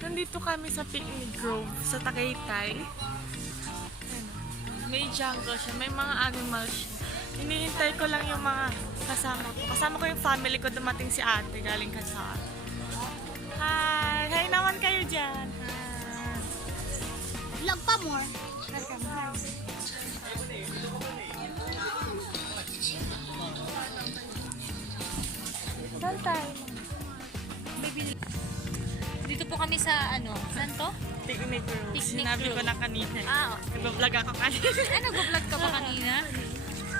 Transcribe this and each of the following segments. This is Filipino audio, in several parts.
Nandito kami sa Picnic Grove sa Tagaytay. Ayan. May jungle siya, may mga animals siya. Hinihintay ko lang yung mga kasama ko. Kasama ko yung family ko, dumating si ate galing Kasar. Hi! Hi naman kayo dyan! Hi! Vlog pa more. Welcome. Hi! Saan tayo? Dito po kami sa ano, saan to? Picnic Grove. Picnic Sinabi ko Grove. na kanina. Okay. Nag-vlog ako kanina. Nag-vlog ka pa kanina?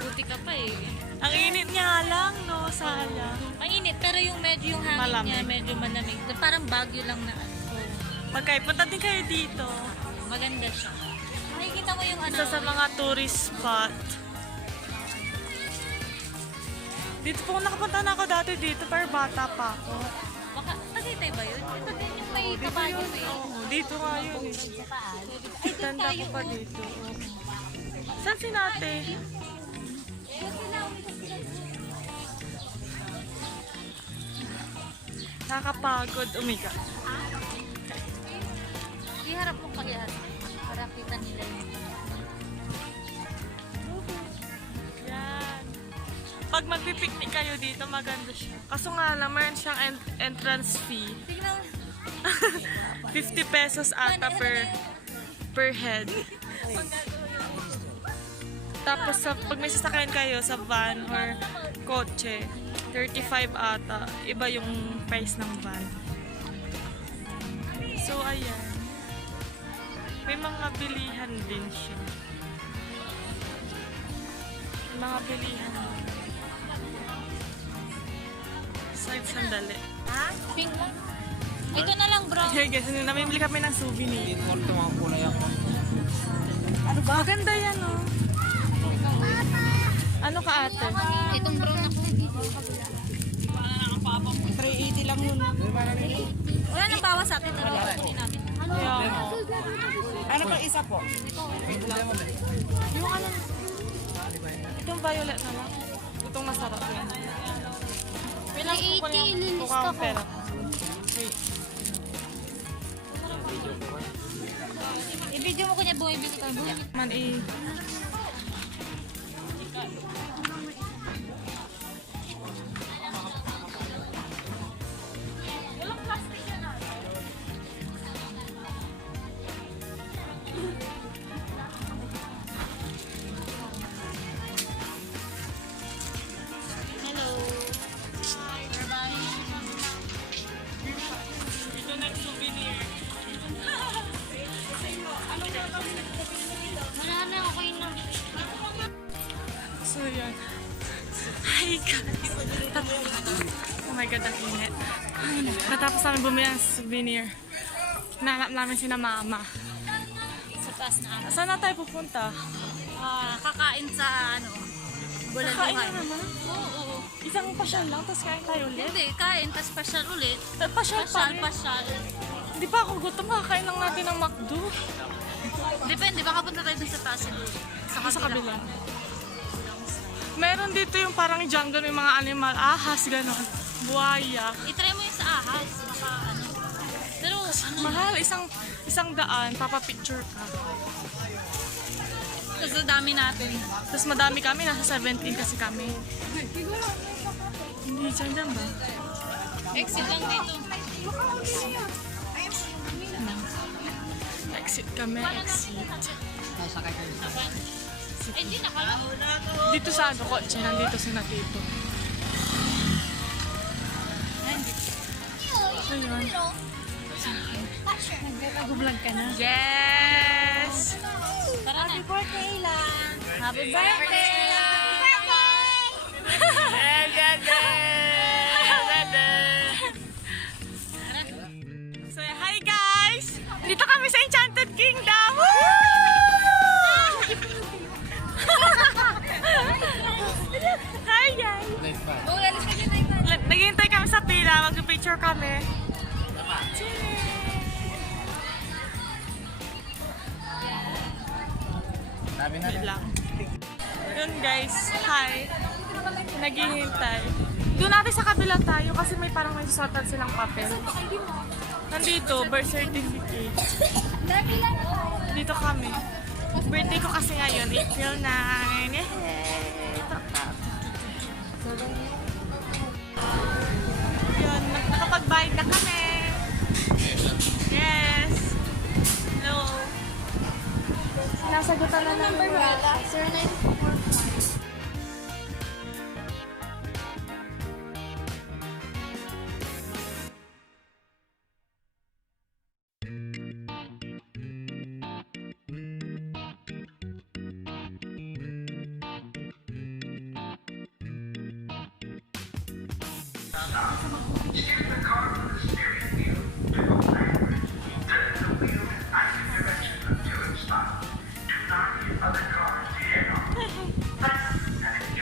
Buti ka pa eh. Ang init niya lang, no? Sayang. Mainit, pero yung medyo yung hangin Malamig. niya, medyo malamig. Parang Baguio lang na ano. Pagkay, punta din kayo dito. Maganda siya. Makikita mo yung ano. Isa sa mga tourist spot. Dito po nakapunta na ako dati dito, pero bata pa ako. Baka, Tagaytay ba yun? Ito din yung may kabayo eh. Oo, dito nga yun eh. Ay, doon Tanda tayo. ko pa dito. Saan si nate? Nakakapagod umiga. Iharap mo pag-iharap. Para kita nila yun. Yan. Pag magpipiknik kayo dito, maganda siya. Kaso nga lang, meron siyang entrance fee. Tignan mo. 50 pesos ata per head. Tapos pag may sasakyan kayo sa van or kotse, 35 ata. Iba yung price ng van. So, ayan. May mga bilihan din siya. May mga bilihan. Sandali. Ha? Pink lang. Ito na lang bro. Okay guys, namimili kami ng souvenir. Ito mga kulay ako. Ano ba? Maganda yan, oh. Ano ka ate? Itong brown ako. 380 lang yun. Wala nang bawas sa atin. Ano kukunin natin? Yeah. Ano pa isa po? Yung ano? Itong violet na lang. Itong masarap yan. Pilang 80 ililista ko. pera. Wait. I-video mo kunya bumibili ka. Man eh. Hello. Ito na yung souvenir. Wala na, okay na. So yan. Hi guys. Oh my god, ang init. Katapos namin bumili ng souvenir. Nahanap namin si na mama. Sa taas na ano. Saan na tayo pupunta? Kakain sa ano. Kakain na Bulaluhan. naman. Oo. Isang pasyal lang, tapos kain tayo ulit. Hindi, kain, tas pasyal ulit. Pasyal pa rin. Pasyal. Hindi pa ako gutom, kakain lang natin ng McDo. Depende, baka punta tayo dun sa taas. Sa kabila. Meron dito yung parang jungle, may mga animal, ahas, gano'n. Buhaya. I-try mo yung sa ahas. Baka ano. Pero ano, Mahal, isang daan, papapicture ka. kasi dami natin. Tapos madami kami, nasa 17 kasi kami. Hindi, dyan ba? Exit lang dito. Exit kami, exit. Sasakay kayo. Eh, hindi nakala. Dito sa ano, kotse, nandito si Natito. Ayun. Nag-vlog ka na. Yes! Tara na. Birthday lang. Happy birthday! So, hi guys! Dito kami sa Enchanted Kingdom! Hi guys! Nice pa. Naghihintay kami sa pila, mag-picture kami. Sabi na Wait lang. Yun guys, hi. Naghihintay. Doon natin sa kabila tayo kasi may parang may susuotan silang papel. Nandito, birth certificate. Dami lang. Dito kami. Birthday ko kasi ngayon, April 9. Yay! Yun, nakapag-bayad na kami. Yes! Hello. Sinasagutan na ng wala. 0945.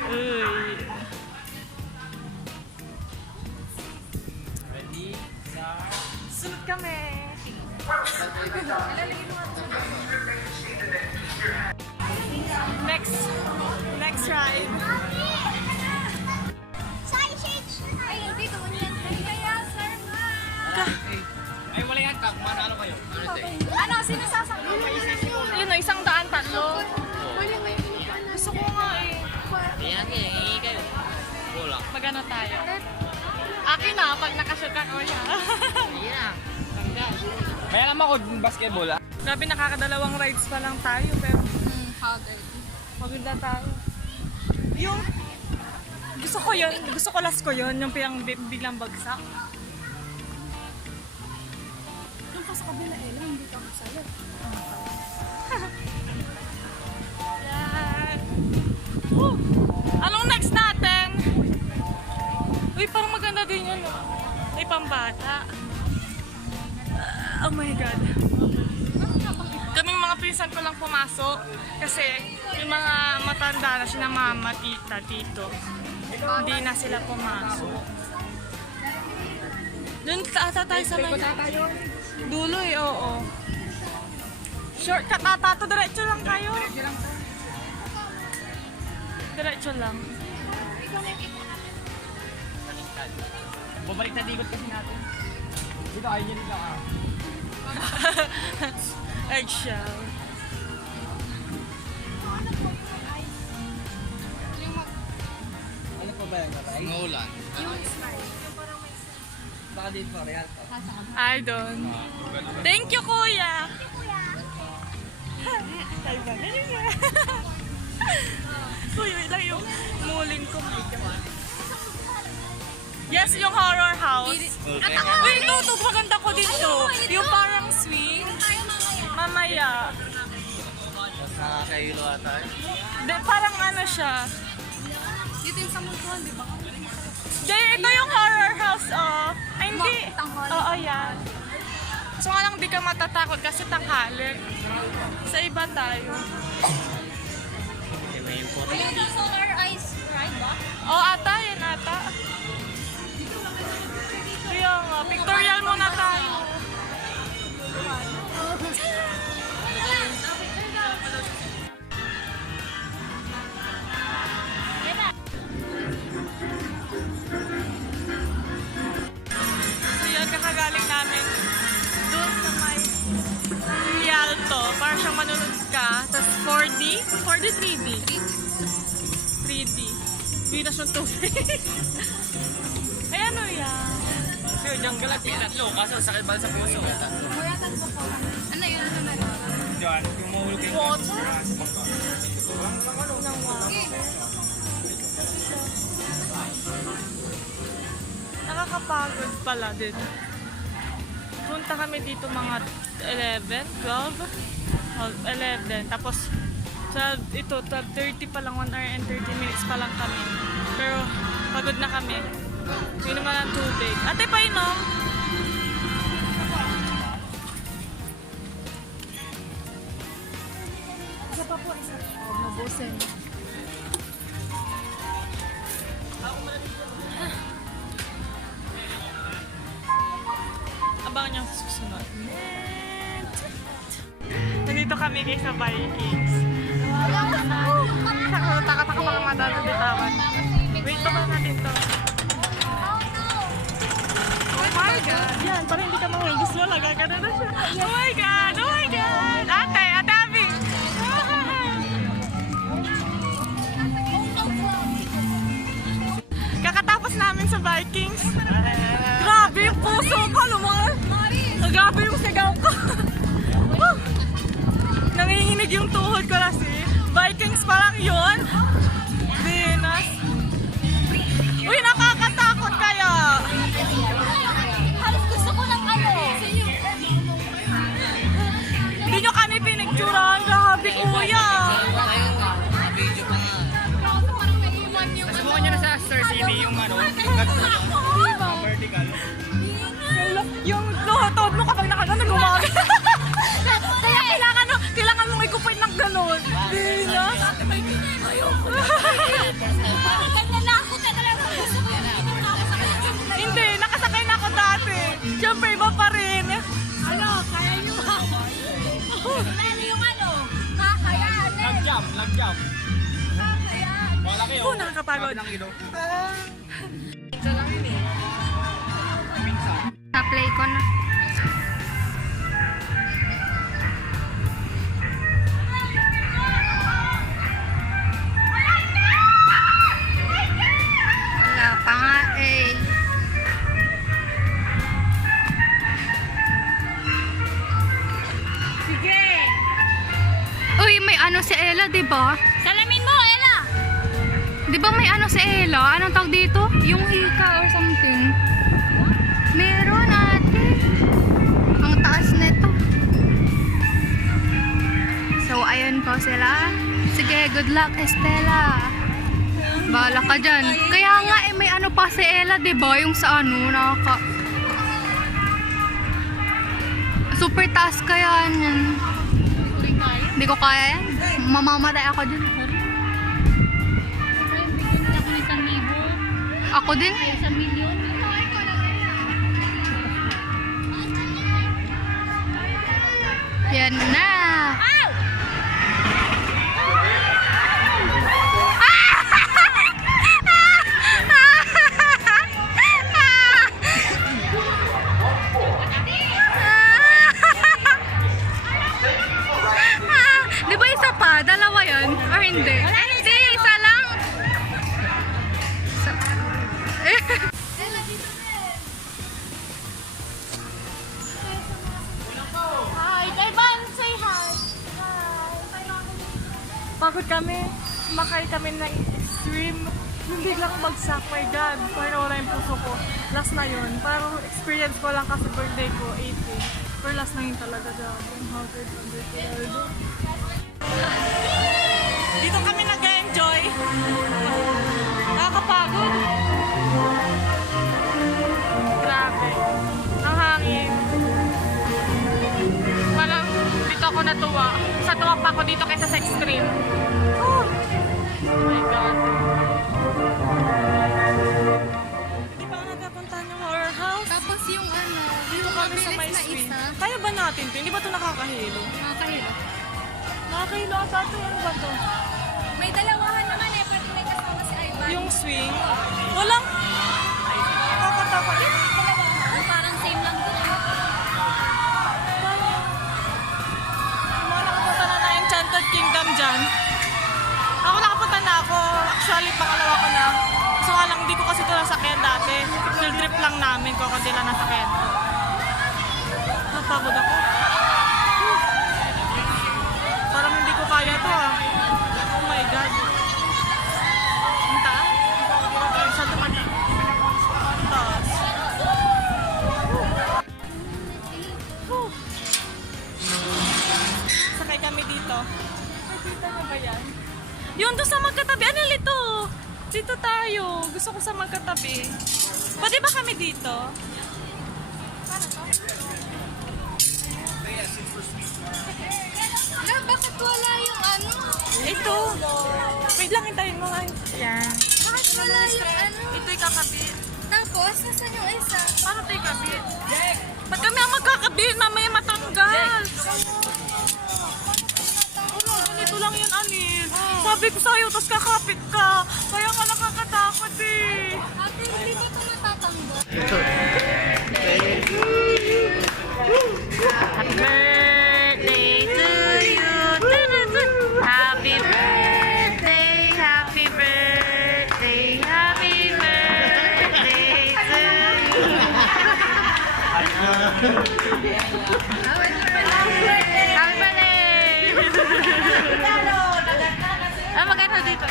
Uy. Sunod kami. Next ride. Sausage. Ay, dito. Kaya, sir, Ay, wala yan ka. Manalo kayo. ano, sino sasakyan? Yun, 103. Gusto ko nga eh. Ayan, hingi kayo. Kulang. Magano tayo? Akin na, pag nakashoot ka kuya. Ayan. May alam ako basketball ah. Grabe, nakakadalawang rides pa lang tayo, pero maganda tayo. Yung, gusto ko last ko yun, yung biglang bagsak. Yung pa sa kabila eh, hindi ka masalo. Yan. Woo! Anong next natin? Uy, parang maganda din yun. Oh. May pambata. Oh my God. Kaming mga pinsan ko lang pumasok. Kasi yung mga matanda na sila mama, tita, tito. Hindi na sila pumasok. Doon ata tayo sa may... Dulo eh, oo. Shortcut ata to. Diretso lang tayo. Diretso lang. Bumalik na digot kasi natin. Dito, ayun yun dito ah. Eggshell. Ano pa ba yan? Ngulan. Baka dito, real to. I don't. Thank you, kuya. Tayo ba? Kuya, lang yung muling ko. Yes, yung horror house. Wait, ito, maganda ko dito. Yung parang swing. Mamaya. Nakakahilo ata eh. De, parang ano siya. Dito yung sa multuhan, di ba? De, ito yung horror house, oh. Ay, hindi. Oo, yan. So nga lang di ka matatakot kasi tanghali. Sa iba tayo. May import. Ayun yung solar ice ride ba? Oo, ata, yan ata. Kaya nga, pictorial muna tayo. So yan, kakagaling namin doon sa may Rialto. Para siyang manunod ka. Tapos 4D? 4D, 3D? 3D. Hindi na siyang tubig. Ay, ano yan? Sir, dyan ka lang pinatlo. Kaso sakit ba sa puso? Muyatan po po. Ano yun? Ano na rin? Diyan, yung mahulog yung Water? Nakakapagod pala din. Punta kami dito mga 11, 12, 11. Tapos, 12:30 pa lang, 1 hour and 30 minutes pa lang kami. Pero, pagod na kami. Inom na ng tubig. Ate, painom! Isa pa po, isa. Mabusin. Abangan niyo sa susunod. Nandito kami guys sa Vikings. Taka-taka pa mga madalo bitawan. Wait, baka natin to. Oh no! my God. Yan, parang hindi ka mahugis mo. Nagagano na siya. Oh my God. Oh my God. Ate Abby. Kakatapos namin sa Vikings. Grabe yung puso ko, lumar. Grabe yung sigaw ko. Nanginginig yung tuhod ko kasi. Vikings parang yun. Venus. Uy, nakakatakot kaya. Halos gusto ko ng ano. Hindi nyo kami pinicturean. Grabe, kuya. Subukan nyo na sa Star City yung ano, vertical. Yung tuhod mo kapag nakagano, gumagano. Kaya kailangan mong ikupin ng ganun. Venus. Ganyan na ako. Teka lang. Gusto ko yung Hindi, nakasakay na ako dati. Siyempre, iba pa rin. ano, kaya nyo ba? Ano yung ano? Kakayanin. Lag jump. Kakayanin. Malaki Oo, nakakapagod. Ng ilong. Na-play ko na. Wala pa nga eh. Sige. Uy, may ano si Ella, di ba? Salamin mo, Ella. Di ba may ano si Ella? Anong tawag dito? Yung hika or something. Meron ate. Ang taas nito. So, ayun po sila. Sige, good luck, Estela. Bahala ka dyan. Kaya nga, eh, may ano pa si Ella, di ba? Yung sa ano, super taas kaya yan. Hindi ko kaya yan. Mamamatay ako dyan. Ako din. Yan na. Di ba isa pa? Dalawa yun? Or hindi? Hindi, isa lang. Hi, Daiban, say hi. Pagod kami. Makay kami ng extreme. Yung biglang bagsak. My God. Parang nawala yung puso ko. Last na yun. Parang experience ko lang kasi birthday ko, 18. Pero last na yun talaga. Ang haggard, underworld. Dito kami nag-enjoy. Nakakapagod. Grabe. Ang hangin. Parang dito ako natuwa. Sa tuwa pa ako dito kaysa sa extreme. Oh my God. Hindi pa ako nagkapuntahan ng horror house. Tapos yung ano, Dito kami sa may na swing. isa. Kaya ba natin to? Hindi ba ito nakakahilo? Nakakahilo. Nakakahilo ata ito. Ano ba ito? May dalawahan naman eh. Pwede may kasama si Ivan. Yung swing. Walang... Nakakatakot. Parang same lang din. Yung mga nakapunta na Enchanted Kingdom dyan. Ako nakapunta na ako. Actually, pangalawa ko na. So nga lang, hindi ko kasi ito nasakyan dati. Field trip lang namin ko kundi lang nasakyan. Napagod ako. Parang hindi ko kaya to ah. Oh my God. Ang taas. Sa tumanda. Ang taas. Sakay kami dito. Nakita niyo ba yan? Yun doon sa magkatabi. Ano ito? Dito tayo. Gusto ko sa magkatabi. Pwede ba kami dito? Na, bakit wala yung ano? Ito. Wait lang, hintayin mo nga. Yan. Bakit wala yung ano? Ito yung kakabit. Tapos, nasan yung isa? Paano tayo kabit? Ba't kami ang magkakabit? Mamaya matanggal. Ano, ganito lang yun, Anil. Sabi ko sa'yo, tapos kakapit ka. Kaya nga nakakatakot eh. Ate, hindi ba ito natatanggap? Happy birthday! Magano dito?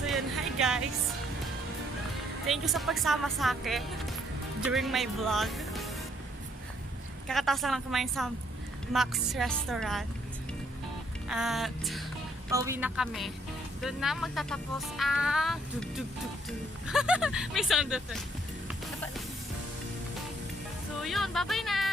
So yun, hi guys! Thank you sa pagsama sa akin during my vlog. Kakataas lang ng kumain sa Max Restaurant. At pauwi na kami. Doon na magtatapos ang dug dug dug dug. May sound effect. So yun, bye-bye na!